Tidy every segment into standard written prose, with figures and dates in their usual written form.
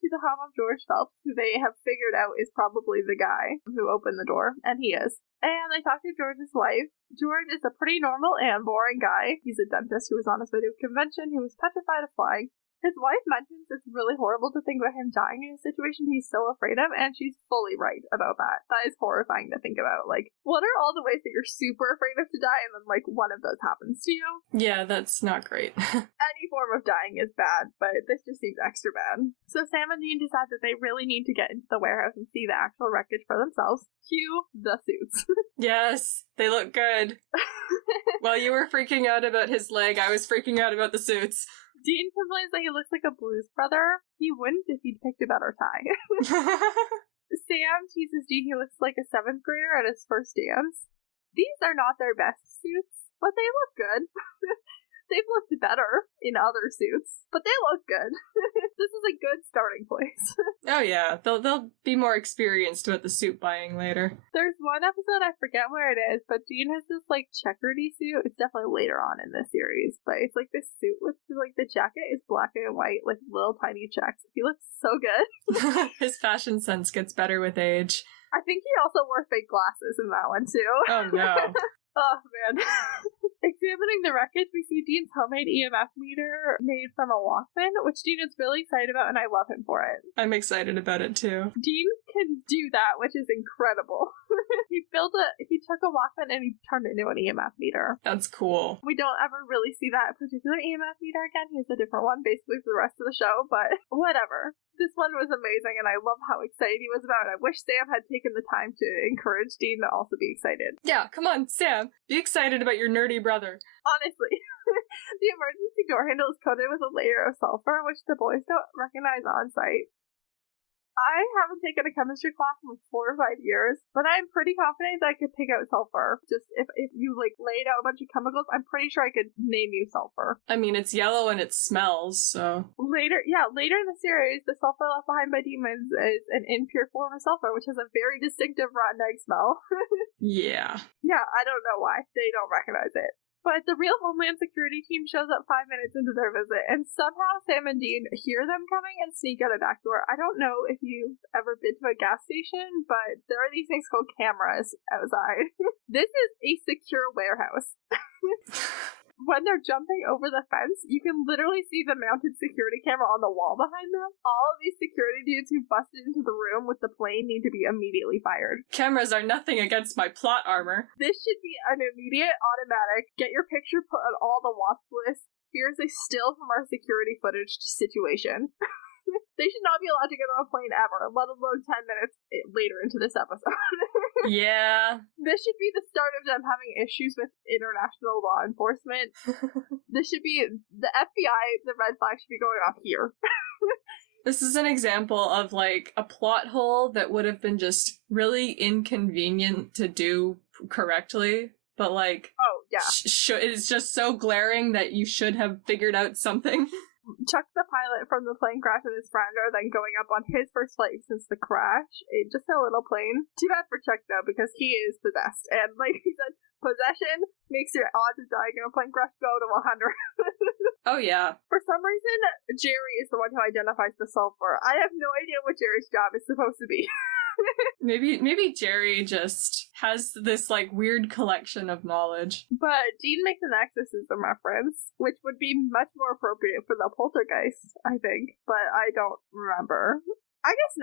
to the home of George Phelps, who they have figured out is probably the guy who opened the door, and he is. And they talk to George's wife. George is a pretty normal and boring guy. He's a dentist who was on his way to a convention, who was petrified of flying. His wife mentions it's really horrible to think about him dying in a situation he's so afraid of, and she's fully right about that. That is horrifying to think about. Like, what are all the ways that you're super afraid of to die, and then, like, one of those happens to you? Yeah, that's not great. Any form of dying is bad, but this just seems extra bad. So Sam and Dean decide that they really need to get into the warehouse and see the actual wreckage for themselves. Cue the suits. Yes, they look good. While you were freaking out about his leg, I was freaking out about the suits. Dean complains that he looks like a Blues Brother. He wouldn't if he'd picked a better tie. Sam teases Dean he looks like a 7th grader at his first dance. These are not their best suits, but they look good. They've looked better in other suits, but they look good. This is a good starting place. Oh yeah, they'll be more experienced with the suit buying later. There's one episode, I forget where it is, but Dean has this, like, checkered-y suit. It's definitely later on in this series, but it's like this suit with, like, the jacket is black and white, like, little tiny checks. He looks so good. His fashion sense gets better with age. I think he also wore fake glasses in that one, too. Oh no. Oh, man. Examining the wreckage, we see Dean's homemade EMF meter made from a Walkman, which Dean is really excited about, and I love him for it. I'm excited about it, too. Dean can do that, which is incredible. He took a Walkman and he turned it into an EMF meter. That's cool. We don't ever really see that particular EMF meter again. He has a different one, basically, for the rest of the show, but whatever. This one was amazing, and I love how excited he was about it. I wish Sam had taken the time to encourage Dean to also be excited. Yeah, come on, Sam. Be excited about your nerdy brother. Honestly. The emergency door handle is coated with a layer of sulfur, which the boys don't recognize on site. I haven't taken a chemistry class in like 4 or 5 years, but I'm pretty confident that I could pick out sulfur. Just if you like laid out a bunch of chemicals, I'm pretty sure I could name you sulfur. I mean, it's yellow and it smells, so... Later in the series, the sulfur left behind by demons is an impure form of sulfur, which has a very distinctive rotten egg smell. Yeah. Yeah, I don't know why. They don't recognize it. But the real Homeland Security team shows up 5 minutes into their visit, and somehow Sam and Dean hear them coming and sneak out a back door. I don't know if you've ever been to a gas station, but there are these things called cameras outside. This is a secure warehouse. When they're jumping over the fence, you can literally see the mounted security camera on the wall behind them. All of these security dudes who busted into the room with the plane need to be immediately fired. Cameras are nothing against my plot armor. This should be an immediate automatic, get your picture put on all the watch lists. Here's a still from our security footage situation. They should not be allowed to get on a plane ever, let alone 10 minutes later into this episode. Yeah. This should be the start of them having issues with international law enforcement. This should be the FBI, the red flag should be going off here. This is an example of, like, a plot hole that would have been just really inconvenient to do correctly, but, like... Oh, yeah. It's just so glaring that you should have figured out something. Chuck the pilot from the plane crash and his friend are then going up on his first flight since the crash. Just a little plane. Too bad for Chuck, though, because he is possessed. And like he said, possession makes your odds of dying in a plane crash go to 100. Oh, yeah. For some reason, Jerry is the one who identifies the sulfur. I have no idea what Jerry's job is supposed to be. Maybe Jerry just has this, like, weird collection of knowledge. But Dean makes an exorcism reference, which would be much more appropriate for the poltergeist, I think. But I don't remember. I guess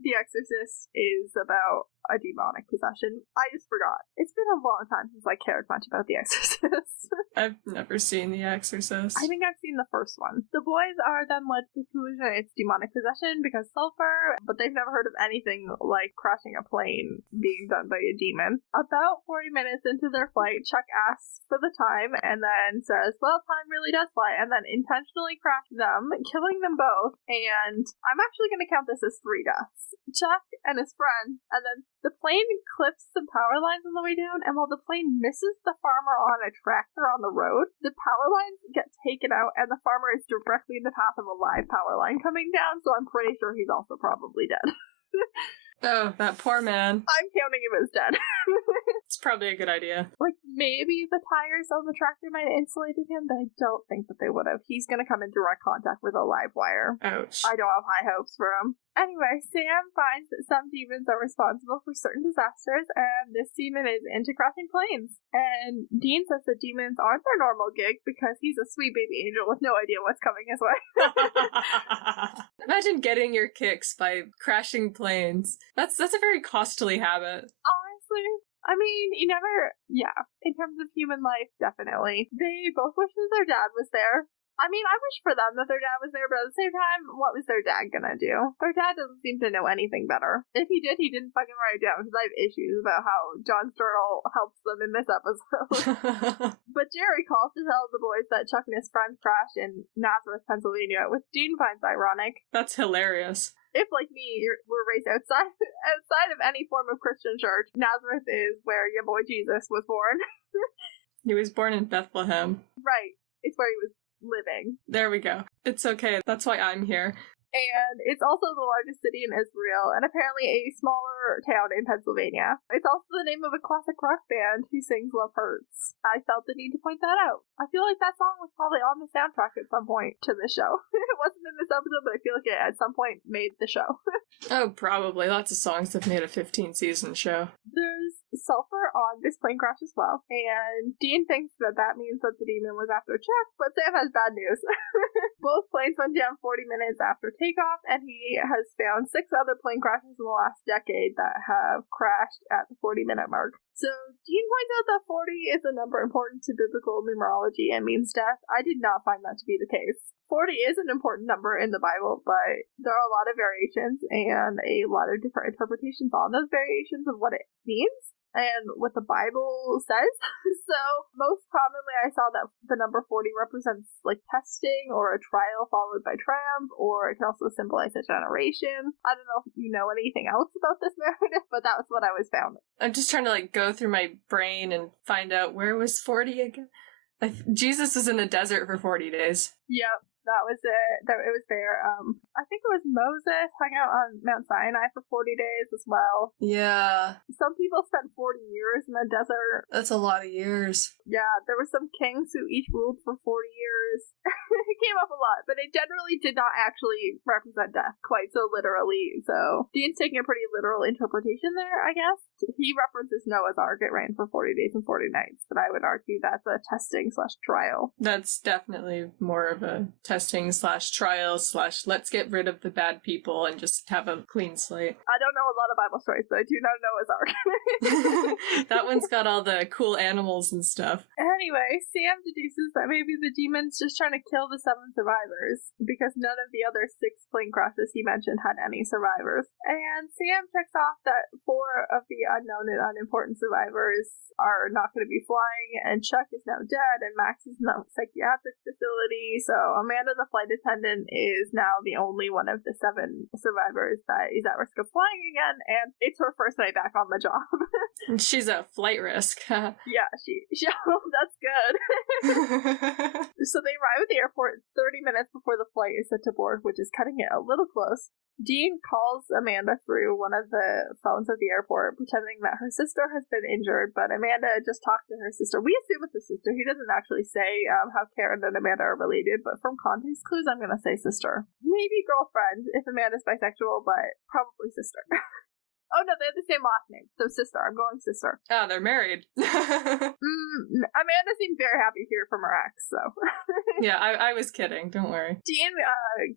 The Exorcist is about a demonic possession. I just forgot. It's been a long time since I cared much about The Exorcist. I've never seen The Exorcist. I think I've seen the first one. The boys are then led to the conclusion it's demonic possession because sulfur, but they've never heard of anything like crashing a plane being done by a demon. About 40 minutes into their flight, Chuck asks for the time and then says, well, time really does fly, and then intentionally crashes them, killing them both, and I'm actually going to count this as 3 deaths. Chuck and his friend, and then the plane clips some power lines on the way down, and while the plane misses the farmer on a tractor on the road, the power lines get taken out, and the farmer is directly in the path of a live power line coming down, so I'm pretty sure he's also probably dead. Oh, that poor man. I'm counting him as dead. It's probably a good idea. Like, maybe the tires on the tractor might have insulated him, but I don't think that they would have. He's gonna come in direct contact with a live wire. Ouch. I don't have high hopes for him. Anyway, Sam finds that some demons are responsible for certain disasters, and this demon is into crashing planes. And Dean says that demons aren't their normal gig because he's a sweet baby angel with no idea what's coming his way. Imagine getting your kicks by crashing planes. That's a very costly habit. Honestly, I mean, in terms of human life, definitely. They both wish that their dad was there. I mean, I wish for them that their dad was there, but at the same time, what was their dad gonna do? Their dad doesn't seem to know anything better. If he did, he didn't fucking write it down, because I have issues about how John Sturtle helps them in this episode. But Jerry calls to tell the boys that Chuck and his friends crashed in Nazareth, Pennsylvania, which Dean finds ironic. That's hilarious. If, like me, we're raised outside of any form of Christian church, Nazareth is where your boy Jesus was born. He was born in Bethlehem. Right. It's where he was living. There we go. It's okay. That's why I'm here. And it's also the largest city in Israel, and apparently a smaller town in Pennsylvania. It's also the name of a classic rock band who sings Love Hurts. I felt the need to point that out. I feel like that song was probably on the soundtrack at some point to this show. It wasn't in this episode, but I feel like it at some point made the show. Oh, probably. Lots of songs have made a 15-season show. There's sulfur on this plane crash as well, and Dean thinks that means that the demon was after Chuck, but Sam has bad news. Both planes went down 40 minutes after takeoff, and he has found 6 other plane crashes in the last decade that have crashed at the 40-minute mark. So Dean points out that 40 is a number important to biblical numerology and means death. I did not find that to be the case. 40 is an important number in the Bible, but there are a lot of variations and a lot of different interpretations on those variations of what it means and what the Bible says. So most commonly I saw that the number 40 represents like testing or a trial followed by triumph, or it can also symbolize a generation. I don't know if you know anything else about this, Meredith, but that was what I was found. I'm just trying to go through my brain and find out where was 40 again. Jesus was in the desert for 40 days. Yep. That was it. It was there. I think it was Moses hung out on Mount Sinai for 40 days as well. Yeah. Some people spent 40 years in the desert. That's a lot of years. Yeah, there were some kings who each ruled for 40 years. It came up a lot, but it generally did not actually represent death quite so literally. So Dean's taking a pretty literal interpretation there, I guess. He references Noah's Ark. It rained for 40 days and 40 nights, but I would argue that's a testing/trial. That's definitely more of a testing/trial/ let's get rid of the bad people and just have a clean slate. I don't know a lot of Bible stories, but I do know Noah's Ark. That one's got all the cool animals and stuff. Anyway, Sam deduces that maybe the demon's just trying to kill the 7 survivors, because none of the other 6 plane crashes he mentioned had any survivors. And Sam checks off that 4 of the unknown and unimportant survivors are not going to be flying, and Chuck is now dead, and Max is in the psychiatric facility, so Amanda, the flight attendant, is now the only one of the 7 survivors that is at risk of flying again, and it's her first night back on the job. She's a flight risk. Yeah, that's good. So they arrive at the airport 30 minutes before the flight is set to board, which is cutting it a little close. Dean calls Amanda through one of the phones at the airport, pretending that her sister has been injured, but Amanda just talked to her sister. We assume it's a sister. He doesn't actually say how Karen and Amanda are related, but from context clues, I'm going to say sister. Maybe girlfriend, if Amanda's bisexual, but probably sister. Oh no, they have the same last name, so sister. I'm going sister. Oh, they're married. Amanda seemed very happy to hear from her ex, so. Yeah, I was kidding. Don't worry. Dean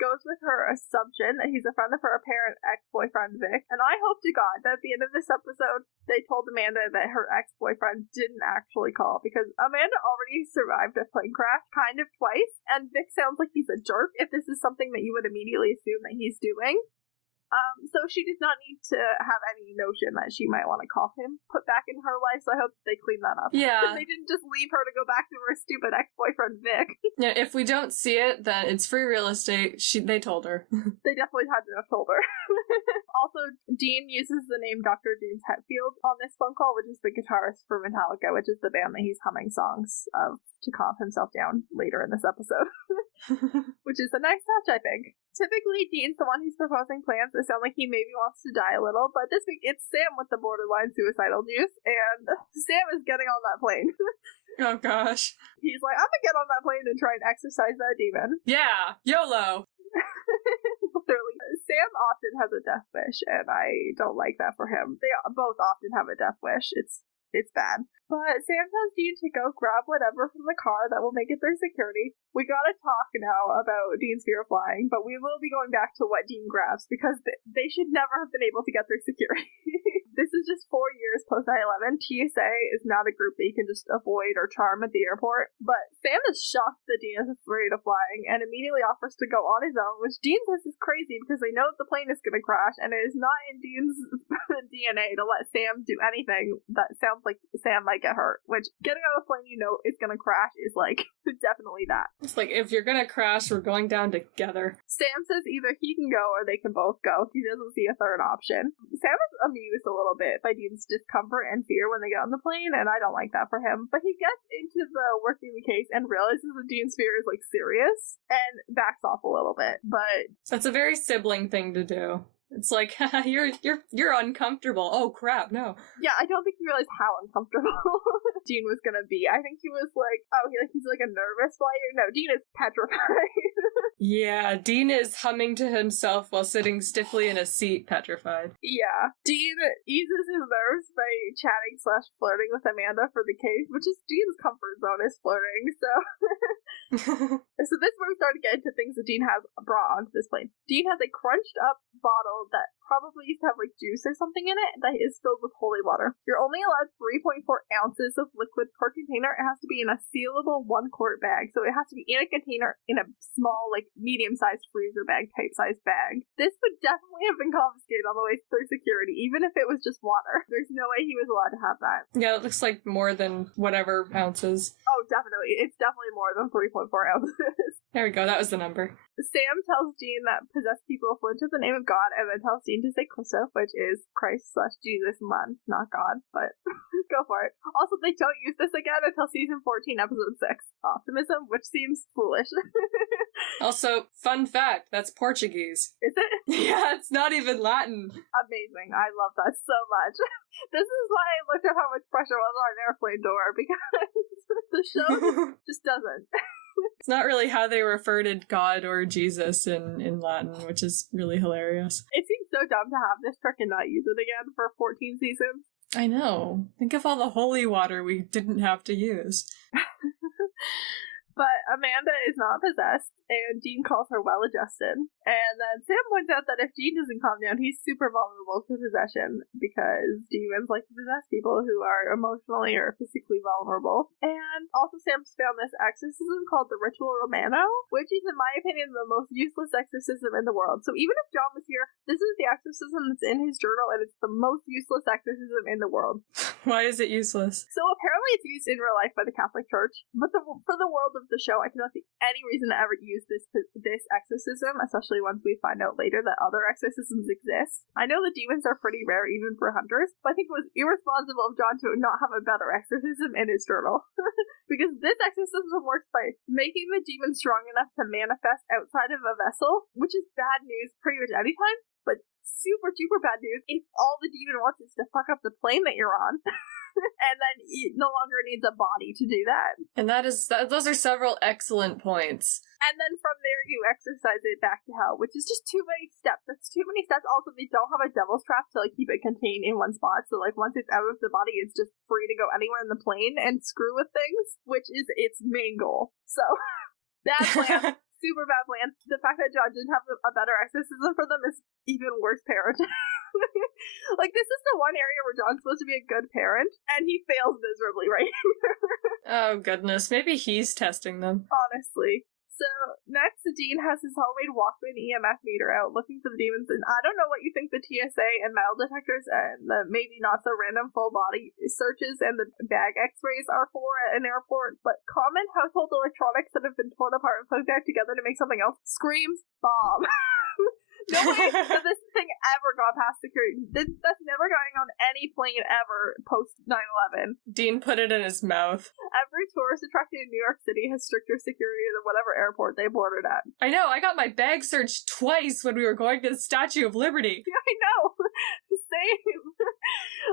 goes with her assumption that he's a friend of her apparent ex-boyfriend, Vic, and I hope to God that at the end of this episode, they told Amanda that her ex-boyfriend didn't actually call, because Amanda already survived a plane crash kind of twice, and Vic sounds like he's a jerk if this is something that you would immediately assume that he's doing. So she did not need to have any notion that she might want to call him put back in her life, so I hope they clean that up. Yeah. They didn't just leave her to go back to her stupid ex-boyfriend, Vic. Yeah, if we don't see it, then it's free real estate. They told her. They definitely had to have told her. Also, Dean uses the name Dr. James Hetfield on this phone call, which is the guitarist for Metallica, which is the band that he's humming songs of to calm himself down later in this episode. which is a nice touch, I think. Typically, Dean's the one who's proposing plans that sound like he maybe wants to die a little, but this week it's Sam with the borderline suicidal juice, and Sam is getting on that plane. Oh gosh. He's like, I'm gonna get on that plane and try and exorcise that demon. Yeah, YOLO. Literally. Sam often has a death wish, and I don't like that for him. They both often have a death wish. It's bad. But Sam tells Dean to go grab whatever from the car that will make it through security. We gotta talk now about Dean's fear of flying, but we will be going back to what Dean grabs, because they should never have been able to get through security. This is just 4 years post 9/11. TSA is not a group that you can just avoid or charm at the airport, but Sam is shocked that Dean is afraid of flying and immediately offers to go on his own, which Dean says is crazy because they know that the plane is going to crash, and it is not in Dean's DNA to let Sam do anything that sounds like Sam might get hurt, which getting on a plane you know is going to crash is like definitely that. It's like, if you're gonna crash, we're going down together. Sam says either he can go or they can both go. He doesn't see a third option. Sam is amused a little bit by Dean's discomfort and fear when they get on the plane, and I don't like that for him. But he gets into the working the case and realizes that Dean's fear is like serious and backs off a little bit. But that's a very sibling thing to do. It's like, you're uncomfortable. Oh crap, no. Yeah, I don't think he realized how uncomfortable Dean was gonna be. I think he was like, oh, he's like a nervous flyer. No, Dean is petrified. Yeah, Dean is humming to himself while sitting stiffly in a seat, petrified. Yeah. Dean eases his nerves by chatting/flirting with Amanda for the case, which is Dean's comfort zone, is flirting, so... So this is where we start to get into things that Dean has brought onto this plane. Dean has a crunched up bottle that probably used to have like juice or something in it that is filled with holy water. You're only allowed 3.4 ounces of liquid per container. It has to be in a sealable 1-quart bag, so it has to be in a container in a small, like medium-sized freezer bag type size bag. This would definitely have been confiscated on the way through security, even if it was just water. There's no way he was allowed to have that. Yeah, it looks like more than whatever ounces. Oh, definitely. It's definitely more than 3.4 ounces. There we go, that was the number. Sam tells Dean that possessed people flinch in the name of God, and then tells Dean to say Christo, which is Christ/Jesus man, not God, but go for it. Also, they don't use this again until season 14, episode 6. Optimism, which seems foolish. Also, fun fact, that's Portuguese. Is it? Yeah, it's not even Latin. Amazing. I love that so much. This is why I looked at how much pressure was on an airplane door, because the show just doesn't. It's not really how they refer to God or Jesus in Latin, which is really hilarious. It seems so dumb to have this trick and not use it again for 14 seasons. I know. Think of all the holy water we didn't have to use. But Amanda is not possessed, and Dean calls her well-adjusted. And then Sam points out that if Dean doesn't calm down, he's super vulnerable to possession, because demons like to possess people who are emotionally or physically vulnerable. And also Sam's found this exorcism called the Ritual Romano, which is, in my opinion, the most useless exorcism in the world. So even if John was here, this is the exorcism that's in his journal, and it's the most useless exorcism in the world. Why is it useless? So apparently it's used in real life by the Catholic Church, but for the world of the show, I cannot see any reason to ever use this exorcism, especially once we find out later that other exorcisms exist. I know the demons are pretty rare even for hunters, but I think it was irresponsible of John to not have a better exorcism in his journal. Because this exorcism works by making the demon strong enough to manifest outside of a vessel, which is bad news pretty much anytime, but super duper bad news if all the demon wants is to fuck up the plane that you're on. And then it no longer needs a body to do that. And those are several excellent points. And then from there you exercise it back to hell, which is just too many steps. That's too many steps. Also, they don't have a devil's trap to like keep it contained in one spot. So like once it's out of the body, it's just free to go anywhere in the plane and screw with things, which is its main goal. So bad plan. Super bad plan. The fact that John didn't have a better exorcism for them is even worse parenting. Like, this is the one area where John's supposed to be a good parent, and he fails miserably right here. Oh, goodness. Maybe he's testing them. Honestly. So, next, Dean has his homemade Walkman EMF meter out looking for the demons, and I don't know what you think the TSA and metal detectors and the maybe not so random full body searches and the bag x-rays are for at an airport, but common household electronics that have been torn apart and put back together to make something else screams bomb. No way that this thing ever got past security. That's never going on any plane ever post 9/11. Dean put it in his mouth. Every tourist attraction in New York City has stricter security than whatever airport they boarded at. I know, I got my bag searched twice when we were going to the Statue of Liberty. Yeah, I know. Same.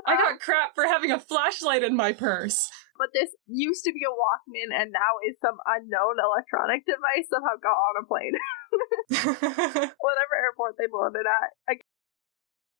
I got crap for having a flashlight in my purse. But this used to be a Walkman and now is some unknown electronic device somehow got on a plane. Whatever airport they boarded at.